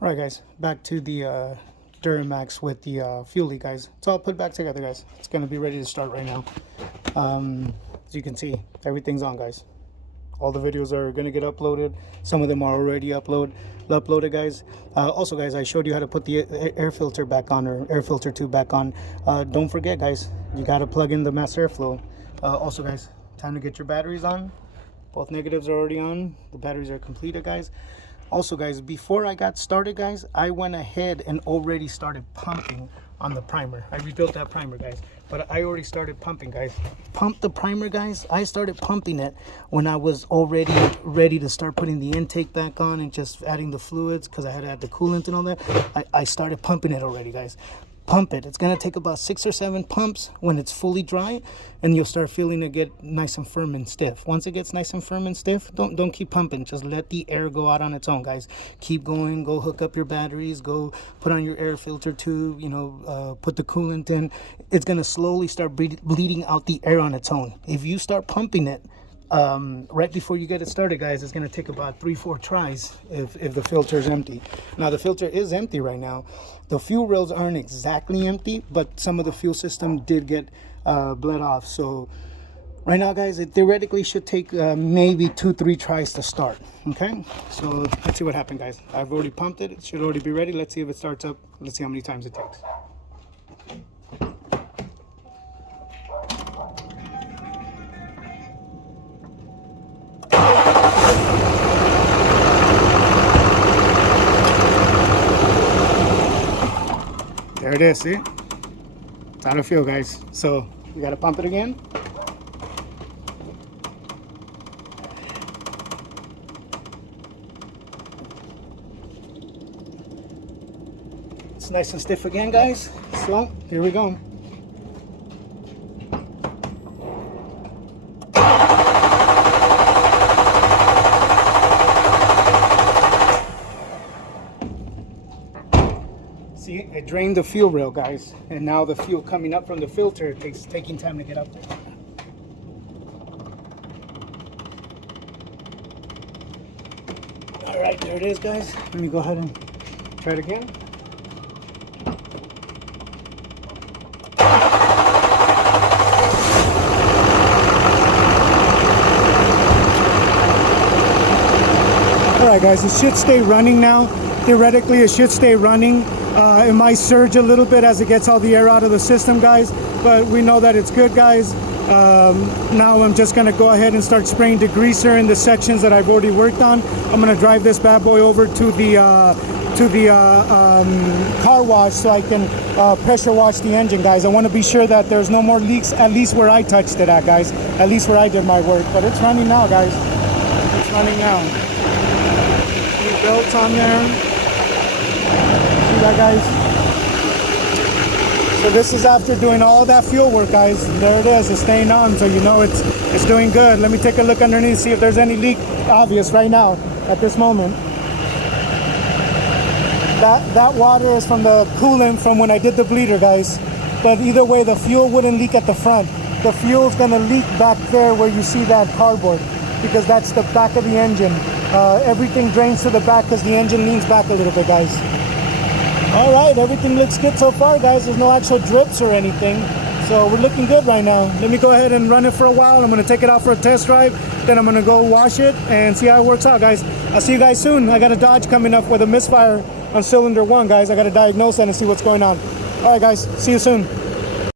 All right, guys, back to the Duramax with the fuel leak, guys. It's all put back together, guys. It's going to be ready to start right now. As you can see, everything's on, guys. All the videos are going to get uploaded. Some of them are already uploaded, guys. Also, guys, I showed you how to put the air filter back on, or air filter tube back on. Don't forget, guys, you got to plug in the mass airflow. Also, guys, time to get your batteries on. Both negatives are already on. The batteries are completed, guys. Also, guys, before I got started, guys, I went ahead and already started pumping on the primer. I rebuilt that primer, guys, but I already started pumping, guys. Pump the primer, guys. I started pumping it when I was already ready to start putting the intake back on and just adding the fluids, because I had to add the coolant and all that. I started pumping it already, guys. Pump it. It's going to take about 6 or 7 pumps when it's fully dry, and you'll start feeling it get nice and firm and stiff. Once it gets nice and firm and stiff, don't keep pumping. Just let the air go out on its own, guys. Keep going. Go hook up your batteries. Go put on your air filter tube, put the coolant in. It's going to slowly start bleeding out the air on its own. If you start pumping it right before you get it started, guys, it's going to take about 3-4 tries if the filter is empty. Now the filter is empty right now. The fuel rails aren't exactly empty, but some of the fuel system did get bled off. So right now, guys, it theoretically should take maybe 2-3 tries to start. Okay, so let's see what happened, guys. I've already pumped it. It should already be ready. Let's see if it starts up. Let's see how many times it takes. There it is, see? It's out of fuel, guys. So you gotta pump it again. It's nice and stiff again, guys. So here we go. See, it drained the fuel rail, guys, and now the fuel coming up from the filter takes taking time to get up there. All right, there it is, guys. Let me go ahead and try it again. All right, guys, it should stay running now. Theoretically, it should stay running. It might surge a little bit as it gets all the air out of the system, guys, but we know that it's good, guys. Now I'm just gonna go ahead and start spraying degreaser in the sections that I've already worked on. I'm gonna drive this bad boy over to the car wash so I can pressure wash the engine, guys. I want to be sure that there's no more leaks, at least where I touched it at, guys, at least where I did my work. But it's running now, guys. It's running now. New belts on there. See that, guys? So this is after doing all that fuel work, guys. There it is. It's staying on, so you know it's doing good. Let me take a look underneath, see if there's any leak obvious right now at this moment. That water is from the coolant from when I did the bleeder, guys. But either way, the fuel wouldn't leak at the front. The fuel's gonna leak back there where you see that cardboard, because that's the back of the engine. Everything drains to the back because the engine leans back a little bit, guys. All right, everything looks good so far, guys. There's no actual drips or anything, so we're looking good right now. Let me go ahead and run it for a while. I'm gonna take it out for a test drive, then I'm gonna go wash it and see how it works out, guys. I'll see you guys soon. I got a Dodge coming up with a misfire on cylinder 1, guys. I gotta diagnose that and see what's going on. All right, guys, see you soon.